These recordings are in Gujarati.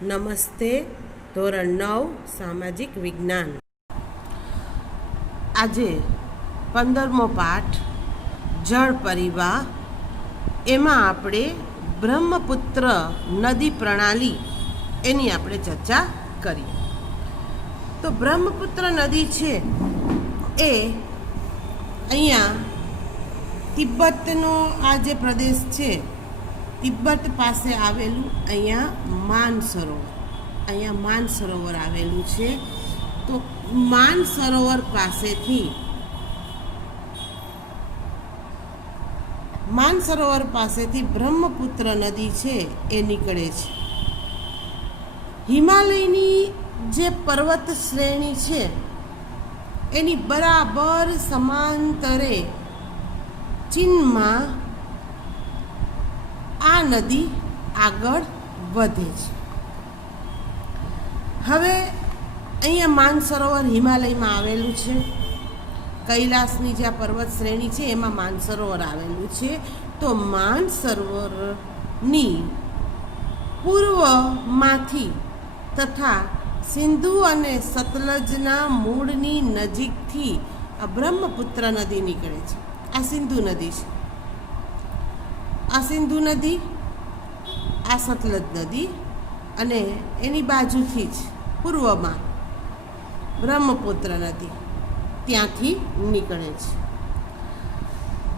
નમસ્તે. ધોરણ 9 સામાજિક વિજ્ઞાન. આજે 15મો પાઠ જળ પરિવાહ. એમાં આપણે બ્રહ્મપુત્ર નદી પ્રણાલી એની આપણે ચર્ચા કરીએ. તો બ્રહ્મપુત્ર નદી છે એ અહીંયા તિબ્બતનો આ જે પ્રદેશ છે, તિબ્બત પાસે આવેલું અહીંયા માનસરોવર આવેલું છે. તો માનસરોવર પાસેથી બ્રહ્મપુત્ર નદી છે એ નીકળે છે. હિમાલયની જે પર્વત શ્રેણી છે એની બરાબર સમાંતરે ચીનમાં આ નદી આગળ વધે છે. હવે અહીંયા માનસરોવર હિમાલયમાં આવેલું છે. કૈલાસની જે પર્વત શ્રેણી છે એમાં માનસરોવર આવેલું છે. તો માનસરોવરની પૂર્વમાંથી તથા સિંધુ અને સતલજના મૂળની નજીકથી આ બ્રહ્મપુત્ર નદી નીકળે છે. આ સિંધુ નદી છે, આ સિંધુ નદી, આ સતલજ નદી, અને એની બાજુથી જ પૂર્વમાં બ્રહ્મપુત્ર નદી ત્યાંથી નીકળે છે.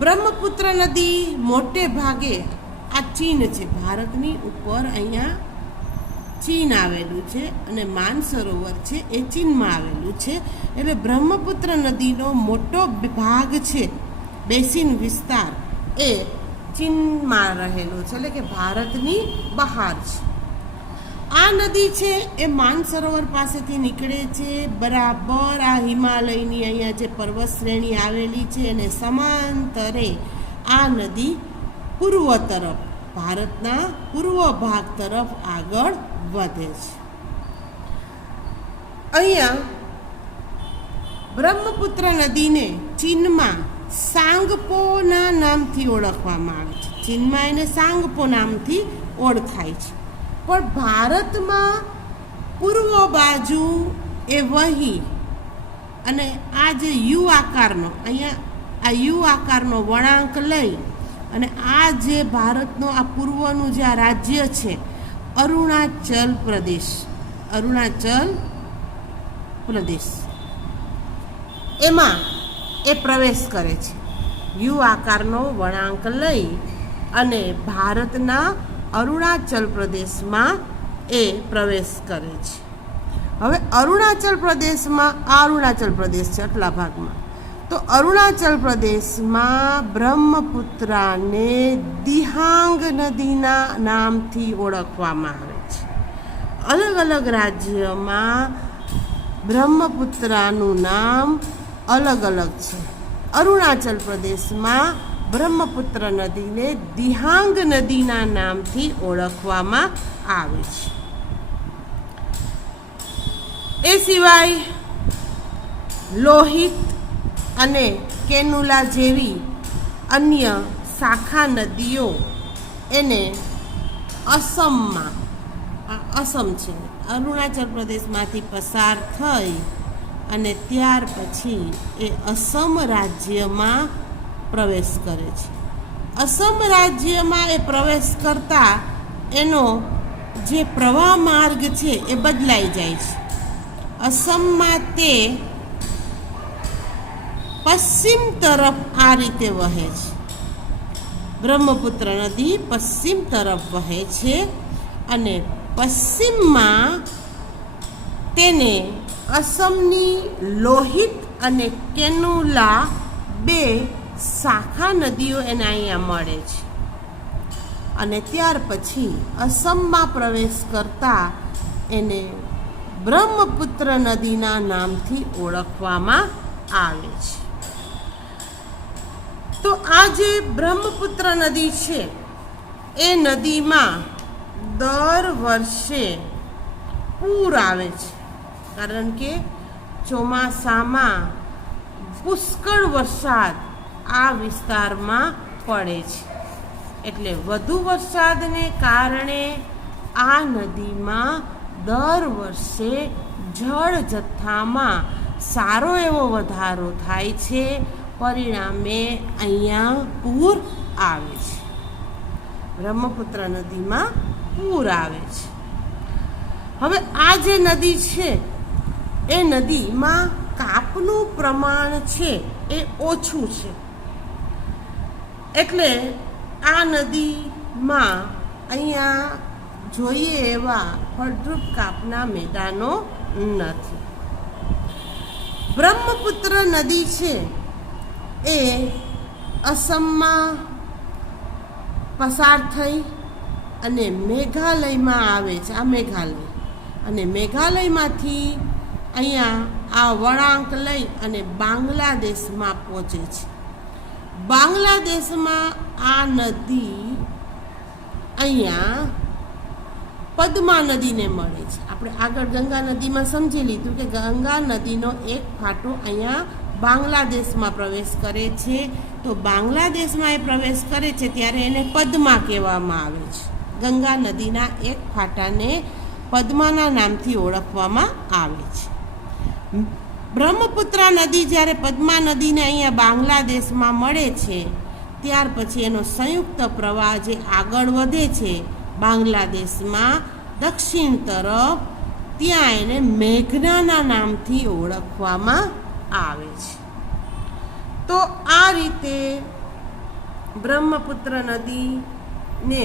બ્રહ્મપુત્ર નદી મોટે ભાગે આ ચીન છે, ભારતની ઉપર અહીંયા ચીન આવેલું છે અને માનસરોવર છે એ ચીનમાં આવેલું છે. એટલે બ્રહ્મપુત્ર નદીનો મોટો ભાગ છે, બેસિન વિસ્તાર, એ ચીનમાં રહેલો છે, એટલે કે ભારતની બહાર છે. આ નદી છે એ માનસરોવર પાસેથી નીકળે છે. બરાબર આ હિમાલયની અહીંયા જે પર્વત શ્રેણી આવેલી છે એને સમાંતરે આ નદી પૂર્વ તરફ, ભારતના પૂર્વ ભાગ તરફ આગળ વધે છે. અહીંયા બ્રહ્મપુત્ર નદીને ચીનમાં સાંગપોના નામથી ઓળખવામાં આવે છે. ચીનમાં એને સાંગપો નામથી ઓળખાય છે. પણ ભારતમાં પૂર્વ બાજુ એ વહી અને આ જે યુ આકારનો, અહીંયા આ યુ આકારનો વળાંક લઈ અને આ જે ભારતનો આ પૂર્વનું જે આ રાજ્ય છે અરુણાચલ પ્રદેશ, એમાં એ પ્રવેશ કરે છે. યુ આકારનો વળાંક લઈ અને ભારતના અરુણાચલ પ્રદેશમાં એ પ્રવેશ કરે છે. હવે અરુણાચલ પ્રદેશમાં, આ અરુણાચલ પ્રદેશ છે આટલા ભાગમાં, તો અરુણાચલ પ્રદેશમાં બ્રહ્મપુત્રાને દિહાંગ નદીના નામથી ઓળખવામાં આવે છે. અલગ અલગ રાજ્યમાં બ્રહ્મપુત્રાનું નામ અલગ અલગ છે. અરુણાચલ પ્રદેશમાં બ્રહ્મપુત્ર નદીને દિહાંગ નદીના નામથી ઓળખવામાં આવે છે. એ સિવાય લોહિત અને કેનુલા જેવી અન્ય શાખા નદીઓ એને અસમમાં, અસમ છે, અરુણાચલ પ્રદેશમાંથી પસાર થઈ અને ત્યાર પછી એ અસમ રાજ્યમાં પ્રવેશ કરે છે. અસમ રાજ્યમાં એ પ્રવેશ કરતા એનો જે પ્રવાહ માર્ગ છે એ બદલાઈ જાય છે. અસમમાં તે પશ્ચિમ તરફ આ રીતે વહે છે. બ્રહ્મપુત્ર નદી પશ્ચિમ તરફ વહે છે અને પશ્ચિમમાં તેને અસમની લોહિત અને કેનુલા બે શાખા નદીઓ એને અહીંયા મળે છે. અને ત્યાર પછી અસમમાં પ્રવેશ કરતા એને બ્રહ્મપુત્ર નદીના નામથી ઓળખવામાં આવે છે. તો આ જે બ્રહ્મપુત્ર નદી છે એ નદીમાં દર વર્ષે પૂર આવે છે, કારણ કે ચોમાસામાં પુષ્કળ વરસાદ આ વિસ્તારમાં પડે છે. એટલે વધુ વરસાદને કારણે આ નદીમાં દર વર્ષે જળ જથ્થામાં સારો એવો વધારો થાય છે, પરિણામે અહીંયા પૂર આવે છે. બ્રહ્મપુત્ર નદીમાં પૂર આવે છે. હવે આ જે નદી છે એ નદીમાં કાપનું પ્રમાણ છે એ ઓછું છે, એટલે આ નદીમાં અહીંયા જોઈએ એવા ફળદ્રુપ કાપના મેદાનો નથી. બ્રહ્મપુત્ર નદી છે એ અસમમાં પસાર થઈ અને મેઘાલયમાં આવે છે. આ મેઘાલય, અને મેઘાલયમાંથી અહીંયા આ વળાંક લઈ અને બાંગ્લાદેશમાં પહોંચે છે. બાંગ્લાદેશમાં આ નદી અહીંયા પદ્મા નદીને મળે છે. આપણે આગળ ગંગા નદીમાં સમજી લીધું કે ગંગા નદીનો એક ફાંટો અહીંયા બાંગ્લાદેશમાં પ્રવેશ કરે છે. તો બાંગ્લાદેશમાં એ પ્રવેશ કરે છે ત્યારે એને પદ્મા કહેવામાં આવે છે. ગંગા નદીના એક ફાંટાને પદ્માના નામથી ઓળખવામાં આવે છે. બ્રહ્મપુત્રા નદી જ્યારે પદ્મા નદીને અહીંયા બાંગ્લાદેશમાં મળે છે ત્યાર પછી એનો સંયુક્ત પ્રવાહ જે આગળ વધે છે બાંગ્લાદેશમાં દક્ષિણ તરફ, ત્યાં એને મેઘનાના નામથી ઓળખવામાં આવે છે. તો આ રીતે બ્રહ્મપુત્ર નદીને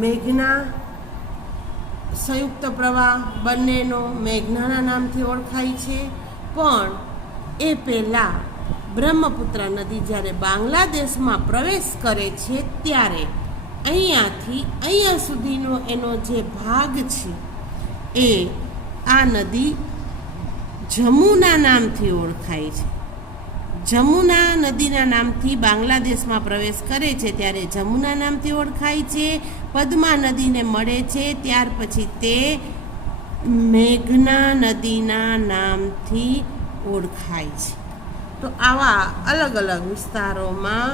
મેઘના સંયુક્ત પ્રવાહ બંનેનો મેઘનાના નામથી ઓળખાય છે. પણ એ પહેલાં બ્રહ્મપુત્ર નદી જ્યારે બાંગ્લાદેશમાં પ્રવેશ કરે છે ત્યારે અહીંયાથી અહીંયા સુધીનો એનો જે ભાગ છે એ આ નદી જમુના નામથી ઓળખાય છે. જમુના નદીના નામથી બાંગ્લાદેશમાં પ્રવેશ કરે છે ત્યારે જમુના નામથી ઓળખાય છે. પદ્મા નદીને મળે છે ત્યાર પછી તે મેઘના નદીના નામથી ઓળખાય છે. તો આવા અલગ અલગ વિસ્તારોમાં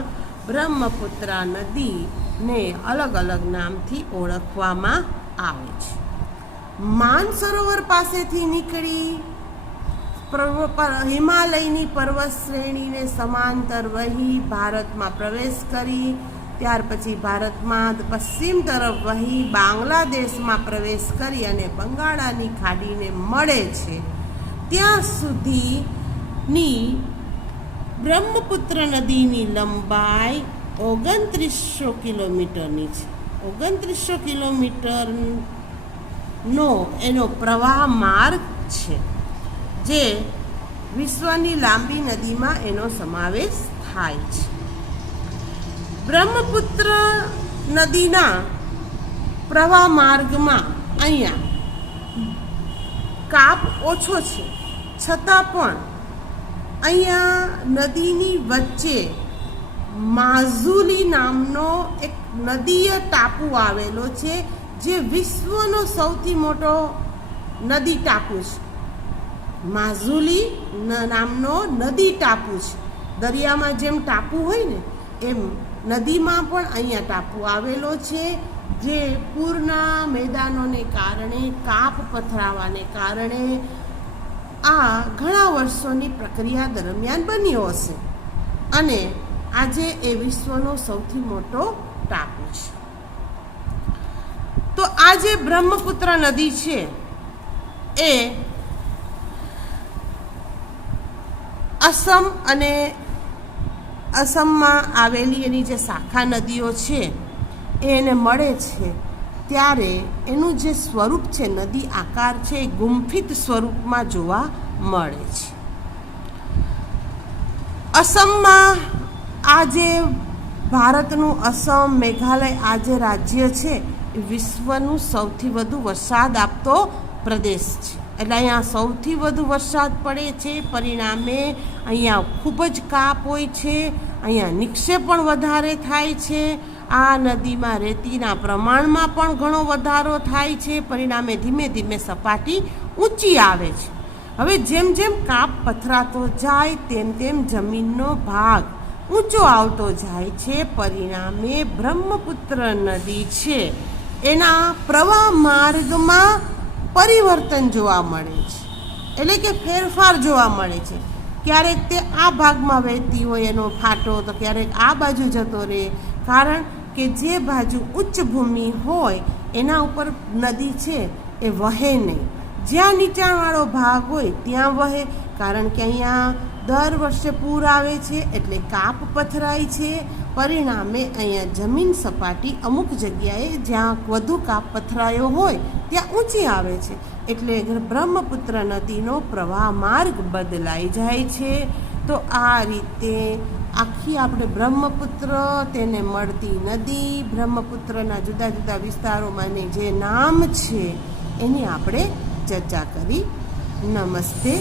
બ્રહ્મપુત્રા નદીને અલગ અલગ નામથી ઓળખવામાં આવે છે. માનસરોવર પાસેથી નીકળી હિમાલયની પર્વત શ્રેણીને સમાંતર વહી ભારતમાં પ્રવેશ કરી, ત્યાર પછી ભારતમાં પશ્ચિમ તરફ વહી બાંગ્લાદેશમાં પ્રવેશ કરી અને બંગાળાની ખાડીને મળે છે. ત્યાં સુધીની બ્રહ્મપુત્ર નદીની લંબાઈ 2900 કિલોમીટરની છે. 2900 કિલોમીટરનો એનો પ્રવાહ માર્ગ છે, જે વિશ્વની લાંબી નદીમાં એનો સમાવેશ થાય છે. બ્રહ્મપુત્ર નદીના પ્રવાહ માર્ગમાં અહીંયા કાપ ઓછો છે, છતાં પણ અહીંયા નદીની વચ્ચે માઝુલી નામનો એક નદીય ટાપુ આવેલો છે, જે વિશ્વનો સૌથી મોટો નદી ટાપુ છે. માઝુલી નામનો નદી ટાપુ છે. દરિયામાં જેમ ટાપુ હોય ને એમ નદીમાં પણ અહીંયા ટાપુ આવેલો છે, જે પૂરના મેદાનોને કારણે, કાપ પથરાવાને કારણે આ ઘણા વર્ષોની પ્રક્રિયા દરમિયાન બન્યો હશે અને આજે એ વિશ્વનો સૌથી મોટો ટાપુ છે. તો આ જે બ્રહ્મપુત્ર નદી છે એ અસમ અને અસમમાં આવેલી એની જે શાખા નદીઓ છે એને મળે છે ત્યારે એનું જે સ્વરૂપ છે, નદી આકાર છે, એ ગુંફિત સ્વરૂપમાં જોવા મળે છે. અસમમાં આ જે ભારતનું અસમ, મેઘાલય આ જે રાજ્ય છે એ વિશ્વનું સૌથી વધુ વરસાદ આપતો પ્રદેશ છે. એટલે અહીંયા સૌથી વધુ વરસાદ પડે છે, પરિણામે અહીંયા ખૂબ જ કાપ હોય છે, અહીંયા નિક્ષેપ પણ વધારે થાય છે. આ નદીમાં રેતીના પ્રમાણમાં પણ ઘણો વધારો થાય છે, પરિણામે ધીમે ધીમે સપાટી ઊંચી આવે છે. હવે જેમ જેમ કાપ પથરાતો જાય તેમ તેમ જમીનનો ભાગ ઊંચો આવતો જાય છે, પરિણામે બ્રહ્મપુત્ર નદી છે એના પ્રવાહ માર્ગમાં પરિવર્તન જોવા મળે છે, એટલે કે ફેરફાર જોવા મળે છે. ક્યારેક તે આ ભાગમાં વહેતી હોય એનો ફાટો, તો ક્યારેક આ બાજુ જતો રહે, કારણ કે જે બાજુ ઉચ્ચ ભૂમિ હોય એના ઉપર નદી છે એ વહે નહીં. જ્યાં નીચાણવાળો ભાગ હોય ત્યાં વહે, કારણ કે અહીંયા દર વર્ષે પૂર આવે છે એટલે કાપ પથરાય છે. પરિણામે અહીંયા જમીન સપાટી અમુક જગ્યાએ જ્યાં વધુ કાપ પથરાયો હોય ત્યાં ઊંચી આવે છે, એટલે બ્રહ્મપુત્ર નદીનો પ્રવાહ માર્ગ બદલાઈ જાય છે. તો આ રીતે આખી આપણે બ્રહ્મપુત્ર, તેને મળતી નદી, બ્રહ્મપુત્રના જુદા જુદા વિસ્તારોમાંની જે નામ છે એની આપણે ચર્ચા કરી. નમસ્તે.